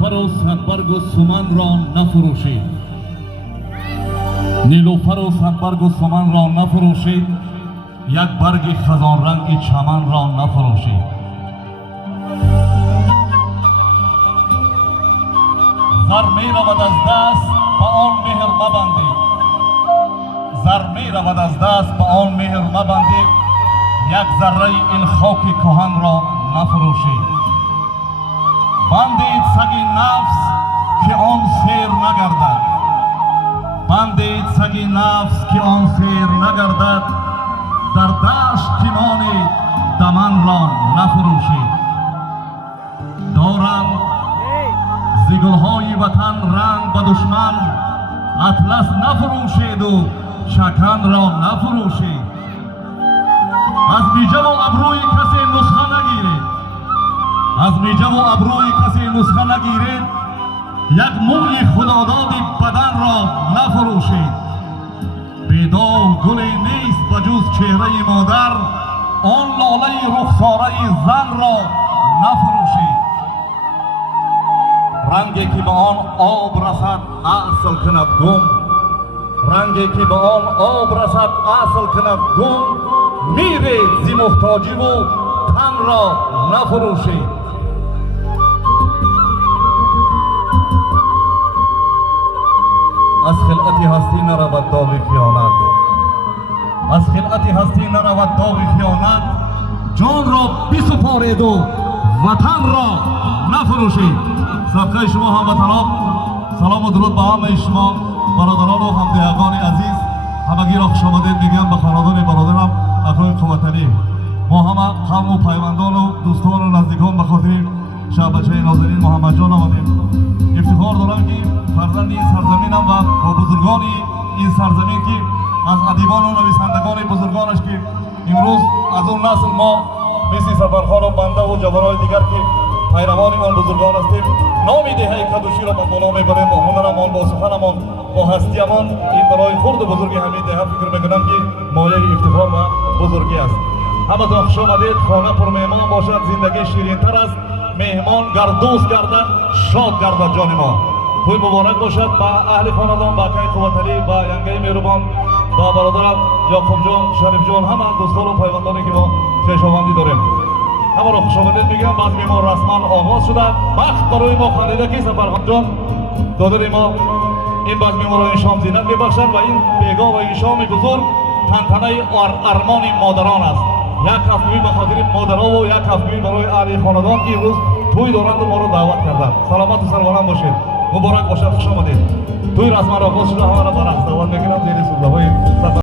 نیلوفر و صدبرگ و سمن را نفروشید. نیلوفر و صدبرگ و سمن را نفروشید، یک برگ خزان رنگ چمن را نفروشید. زر می رود از دست به آن مهر مبندید. زر می رود از دست به آن مهر مبندید، یک ذره این خاک کهن را نفروشید. بندید سگ نفس که آن سیر نگردد. بندید سگ نفس که آن سیر نگردد، در دشت تیمانید دمن را نفروشید. دارند ز گلهای وطن رنگ به دشمن، اطلس نفروشید و شکن را نفروشید. از میجه و ابروی کسی نسخه نگیرید. از میجه و ابروی کسی نسخه نگیرید، یک موی خدادادی بدن را نفروشید. بیدار گلی نیست بجز چهره مادر، آن لاله رخساره زن را نفروشید. رنگی که به آن آب رسد اصل کند گم. رنگی که به آن آب رسد اصل کند گم، میرید زی محتاجی و تن را نفروشید. از خلعت هستی نرود داغ خیانت. از خلعت هستی نرود داغ خیانت، جان را بسپارید و وطن را نفروشید. صدقه شما هموطنان، سلام و درود به همه شما برادران و همدیگان عزیز. همگی را خوش آمدید میگم به خاندان برادرم اکرم قوتعلی. ما همه قوم و پیوندان و دوستان و نزدیکان به خاطر شب بچه نازنین محمد جان آمدیم. افتخار دارم که فرزند این سرزمینم و با بزرگان این سرزمین که از ادیبان و نویسندگان بزرگانش که امروز از اون نسل ما مثل سفرخان و بنده و جوانای دیگر که پیروان آن بزرگان هستیم، نامی دهه کدوشی را به بالا میبریم. با هنرمان، با سخنمان، با هستیمان، این برای خرد و بزرگی همین دهه فکر میکنم که مایه افتخار و بزرگی است. همتون خوش آمدید. خانه پر مهمان باشد، زندگی شیرین تر است. مهمان گر دوست گردد شاد گردد جان ما. توی مبارک باشد با اهل خاندان، با کای قوتعلی، با ینگه مهربان، با برادرم یعقوب جان، شریف جان، همه دوستان و پیوندانی که ما خویشاوندی داریم، همه را خوش آمدید میگم. بزم ما رسما آغاز شده. بخت برای ما خریده که سفرخان جان دادر ما این بزم ما را این شام زینت میبخشد و این بیگاه و این شام بزرگ تنتنه ارمان مادران است. یک کفگویی به خاطر مادرها و یک کفگویی برای اهل خاندان که روز توی دارند و ما را دعوت کردند. سلامت و سربلند باشید. مبارک باشد. خوش آمدید. توی رسما آغاز شده. همه را به رقص دعوت میکنم. زیر سلطه‌های